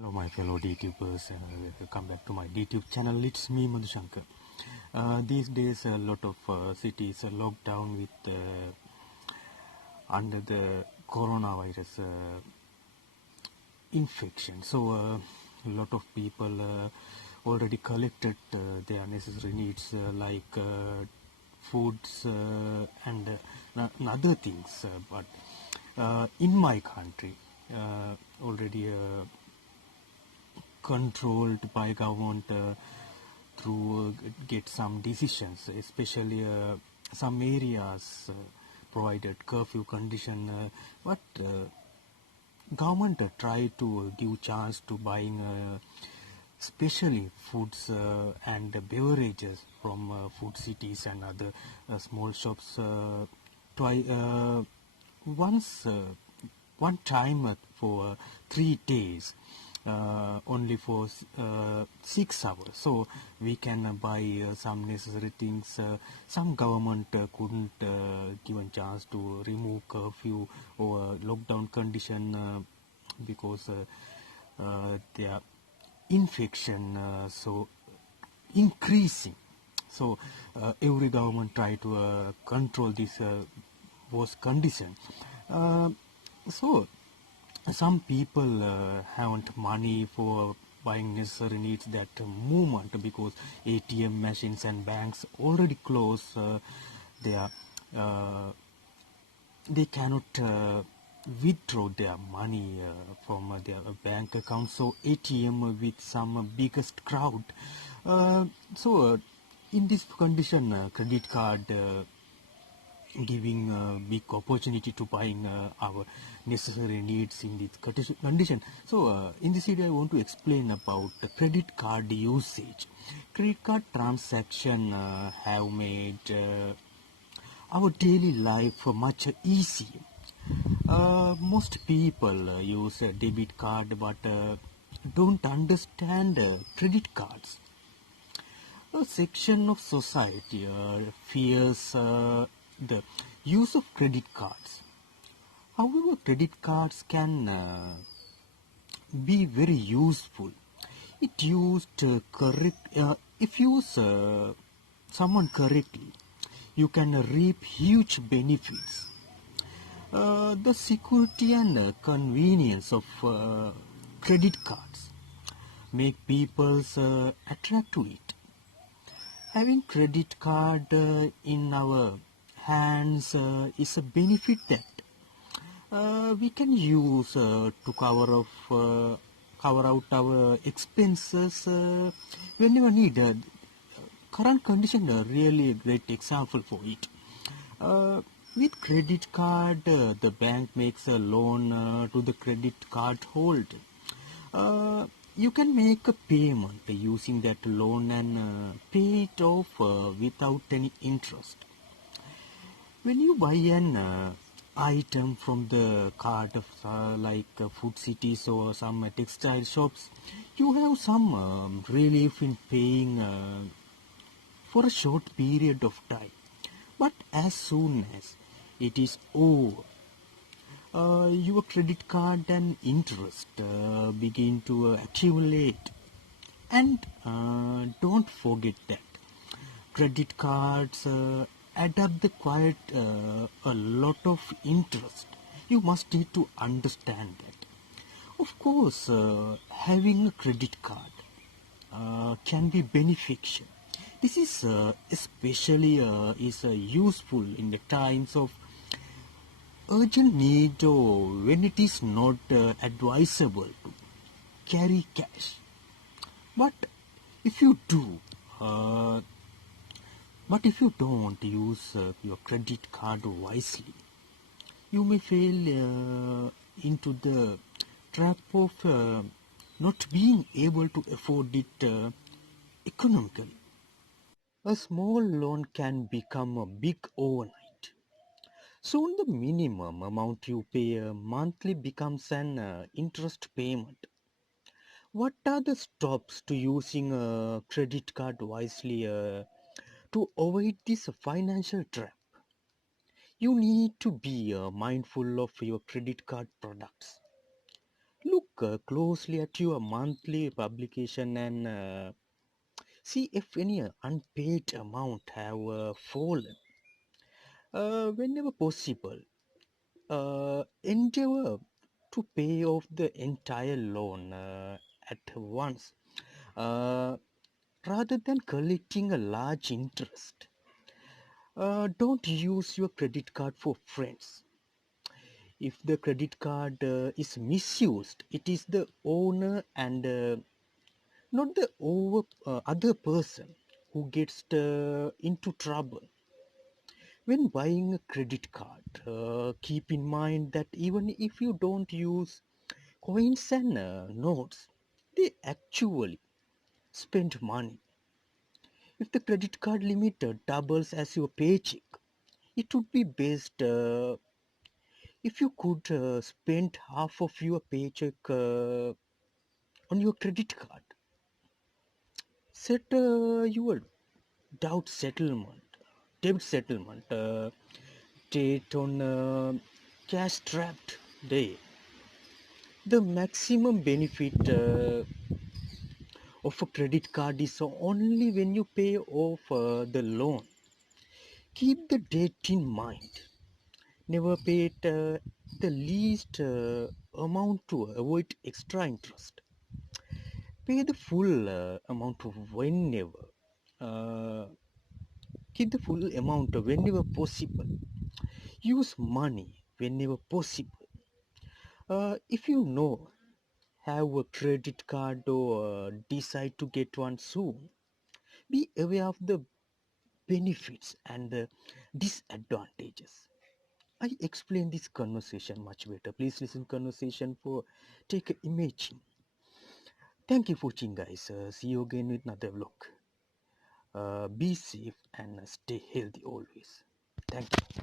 Hello, my fellow D.Tubers. Welcome back to my D.Tube channel. It's me, Madhushankar. These days, a lot of cities are locked down with under the coronavirus infection. So, a lot of people already collected their necessary needs like foods and other things. But in my country, already controlled by government through get some decisions, especially some areas provided curfew condition, but government try to give chance to buying especially foods and beverages from food cities and other small shops once one time for 3 days, only for 6 hours, so we can buy some necessary things. Some government couldn't give a chance to remove curfew or lockdown condition because their infection so increasing. So every government try to control this was condition. Uh, so some people haven't money for buying necessary needs that movement because ATM machines and banks already close their they cannot withdraw their money from their bank account. So ATM with some biggest crowd. So in this condition, credit card giving big opportunity to buying our necessary needs in this condition. So in this video I want to explain about the credit card usage. Credit card transaction have made our daily life much easier. Most people use a debit card but don't understand credit cards. A section of society fears the use of credit cards. However, credit cards can be very useful. It used if used someone correctly, you can reap huge benefits. The security and convenience of credit cards make people attract to it. Having credit card in our hands is a benefit that we can use to cover out our expenses whenever needed. Current condition are really a great example for it. With credit card, the bank makes a loan to the credit card holder. You can make a payment using that loan and pay it off without any interest. When you buy an item from the cart of like food cities or some textile shops, you have some relief in paying for a short period of time. But as soon as it is over, your credit card and interest begin to accumulate. And don't forget that credit cards add up the quite a lot of interest. You must need to understand that. Of course, having a credit card can be beneficial. This is especially is useful in the times of urgent need or when it is not advisable to carry cash. But if you do, uh, but if you don't use your credit card wisely, you may fall into the trap of not being able to afford it economically. A small loan can become a big overnight. Soon the minimum amount you pay monthly becomes an interest payment. What are the stops to using a credit card wisely to avoid this financial trap? You need to be mindful of your credit card products. Look closely at your monthly publication and see if any unpaid amount have fallen. Whenever possible, endeavor to pay off the entire loan at once uh, rather than collecting a large interest. Don't use your credit card for friends. If the credit card is misused, it is the owner and not the other person who gets into trouble. When buying a credit card, keep in mind that even if you don't use coins and notes, they actually spend money. If the credit card limit doubles as your paycheck, it would be best if you could spend half of your paycheck on your credit card. Set your doubt settlement, debit settlement date on cash strapped day. The maximum benefit of a credit card is only when you pay off the loan. Keep the date in mind. Never pay it, the least amount to avoid extra interest. Pay the full amount whenever. Uh, Keep the full amount whenever possible. Use money whenever possible. If you know have a credit card or decide to get one soon, be aware of the benefits and the disadvantages. I explain this conversation much better. Please listen conversation for take imagine. Thank you for watching guys. See you again with another vlog. Be safe and stay healthy always. Thank you.